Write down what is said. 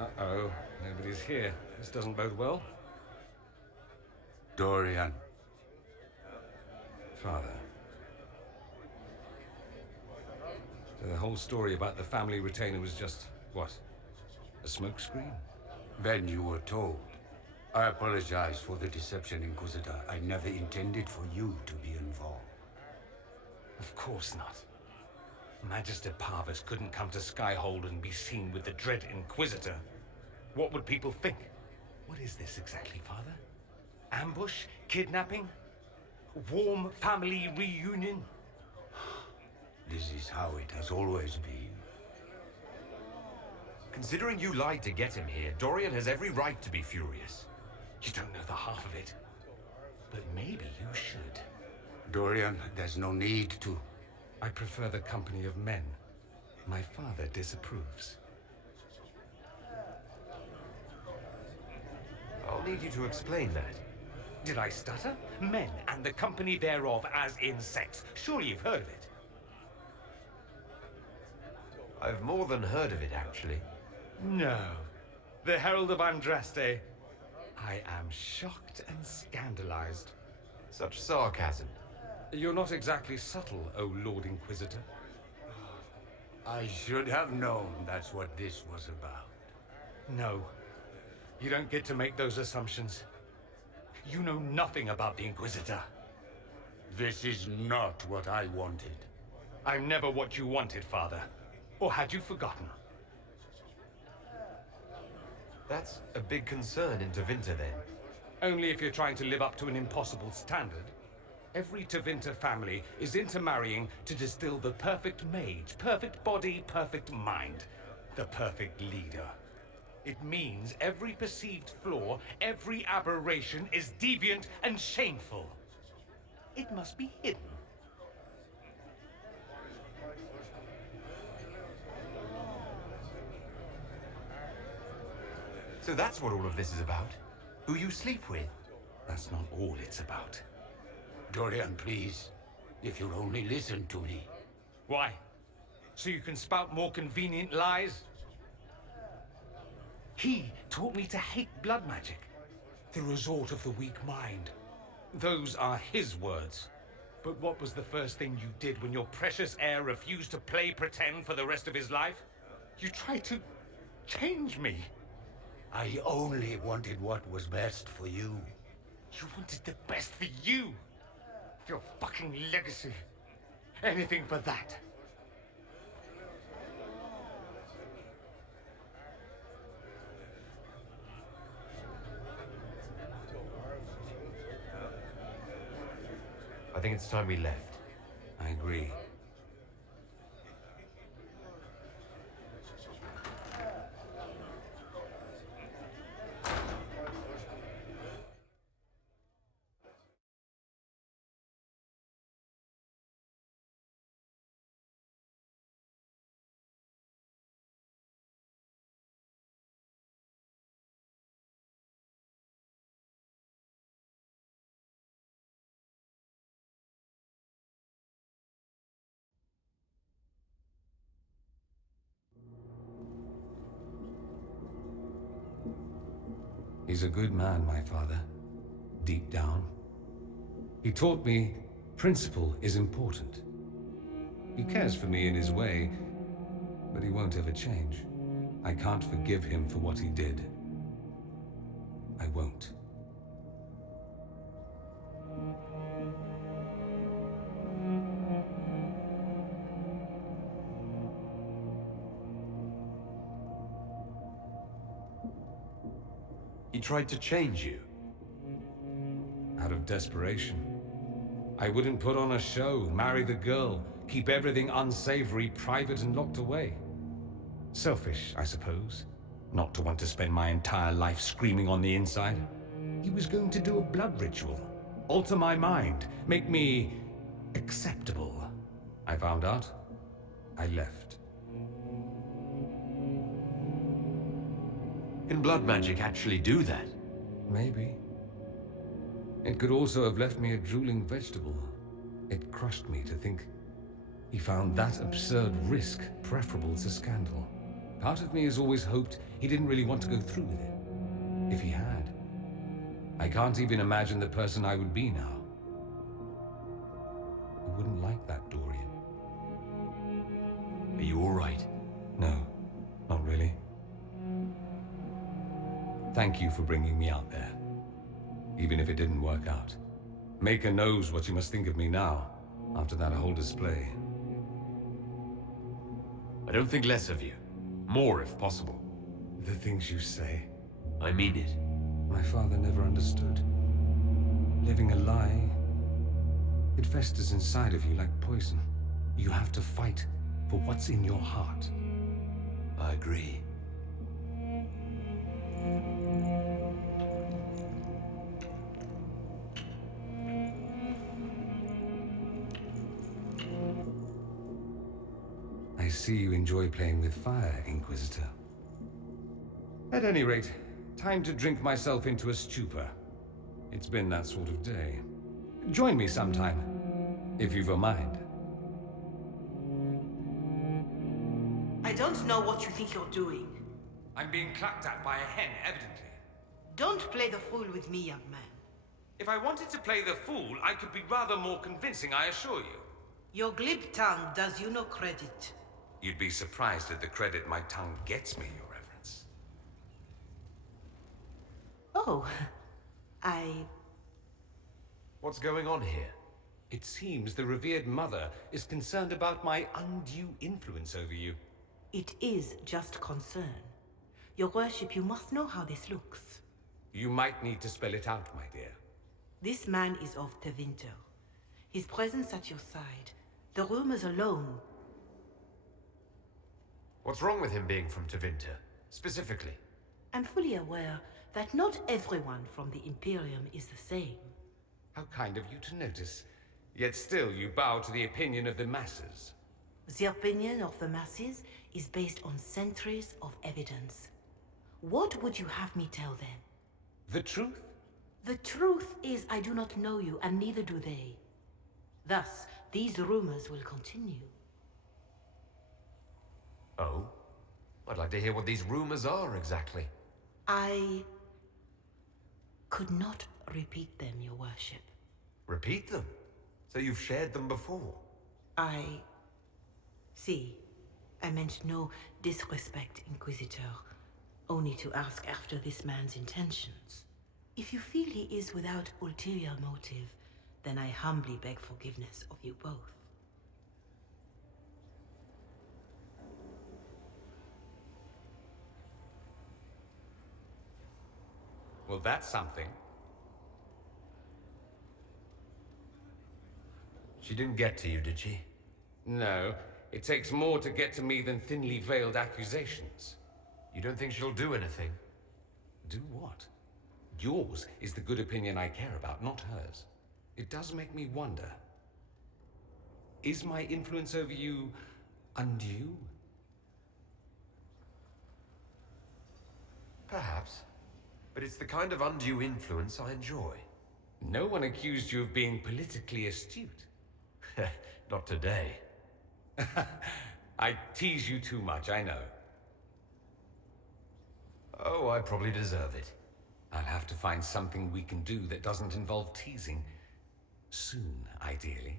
Uh-oh, nobody's here. This doesn't bode well. Dorian. Father. So the whole story about the family retainer was just, what? A smokescreen? When you were told. I apologize for the deception, Inquisitor. I never intended for you to be involved. Of course not. Magister Parvus couldn't come to Skyhold and be seen with the dread Inquisitor. What would people think? What is this exactly, Father? Ambush? Kidnapping? Warm family reunion? This is how it has always been. Considering you lied to get him here, Dorian has every right to be furious. You don't know the half of it. But maybe you should. Dorian, there's no need to. I prefer the company of men. My father disapproves. I'll need you to explain that. Did I stutter? Men and the company thereof as in sex. Surely you've heard of it. I've more than heard of it, actually. No. The Herald of Andraste. I am shocked and scandalized. Such sarcasm. You're not exactly subtle, O Lord Inquisitor. I should have known that's what this was about. No. You don't get to make those assumptions. You know nothing about the Inquisitor. This is not what I wanted. I'm never what you wanted, Father. Or had you forgotten? That's a big concern in Tevinter, then. Only if you're trying to live up to an impossible standard. Every Tevinter family is intermarrying to distill the perfect mage, perfect body, perfect mind, the perfect leader. It means every perceived flaw, every aberration is deviant and shameful. It must be hidden. So that's what all of this is about? Who you sleep with? That's not all it's about. Dorian, please. If you'll only listen to me. Why? So you can spout more convenient lies? He taught me to hate blood magic. The resort of the weak mind. Those are his words. But what was the first thing you did when your precious heir refused to play pretend for the rest of his life? You tried to change me. I only wanted what was best for you. You wanted the best for you. Your fucking legacy. Anything but that. I think it's time we left. I agree. He's a good man, my father. Deep down. He taught me principle is important. He cares for me in his way, but he won't ever change. I can't forgive him for what he did. I won't. He tried to change you. Out of desperation. I wouldn't put on a show, marry the girl, keep everything unsavory, private and locked away. Selfish, I suppose. Not to want to spend my entire life screaming on the inside. He was going to do a blood ritual. Alter my mind. Make me acceptable. I found out. I left. Can blood magic actually do that? Maybe. It could also have left me a drooling vegetable. It crushed me to think he found that absurd risk preferable to scandal. Part of me has always hoped he didn't really want to go through with it. If he had, I can't even imagine the person I would be now. I wouldn't like that, Dorian. Are you all right? No, not really. Thank you for bringing me out there, even if it didn't work out. Maker knows what you must think of me now, after that whole display. I don't think less of you. More, if possible. The things you say. I mean it. My father never understood. Living a lie, it festers inside of you like poison. You have to fight for what's in your heart. I agree. I see you enjoy playing with fire, Inquisitor. At any rate, time to drink myself into a stupor. It's been that sort of day. Join me sometime, if you've a mind. I don't know what you think you're doing. I'm being clacked at by a hen, evidently. Don't play the fool with me, young man. If I wanted to play the fool, I could be rather more convincing, I assure you. Your glib tongue does you no credit. You'd be surprised at the credit my tongue gets me, Your Reverence. Oh, What's going on here? It seems the revered mother is concerned about my undue influence over you. It is just concern. Your worship, you must know how this looks. You might need to spell it out, my dear. This man is of Tevinter. His presence at your side, the rumors alone. What's wrong with him being from Tevinter, specifically? I'm fully aware that not everyone from the Imperium is the same. How kind of you to notice. Yet still you bow to the opinion of the masses. The opinion of the masses is based on centuries of evidence. What would you have me tell them? The truth? The truth is I do not know you, and neither do they. Thus, these rumors will continue. Oh? I'd like to hear what these rumors are exactly. I could not repeat them, your worship. Repeat them? So you've shared them before? See, I meant no disrespect, Inquisitor. Only to ask after this man's intentions. If you feel he is without ulterior motive, then I humbly beg forgiveness of you both. Well, that's something. She didn't get to you, did she? No, it takes more to get to me than thinly veiled accusations. You don't think she'll do anything? Do what? Yours is the good opinion I care about, not hers. It does make me wonder. Is my influence over you undue? Perhaps. But it's the kind of undue influence I enjoy. No one accused you of being politically astute. Not today. I tease you too much, I know. Oh, I probably deserve it. I'll have to find something we can do that doesn't involve teasing. Soon, ideally.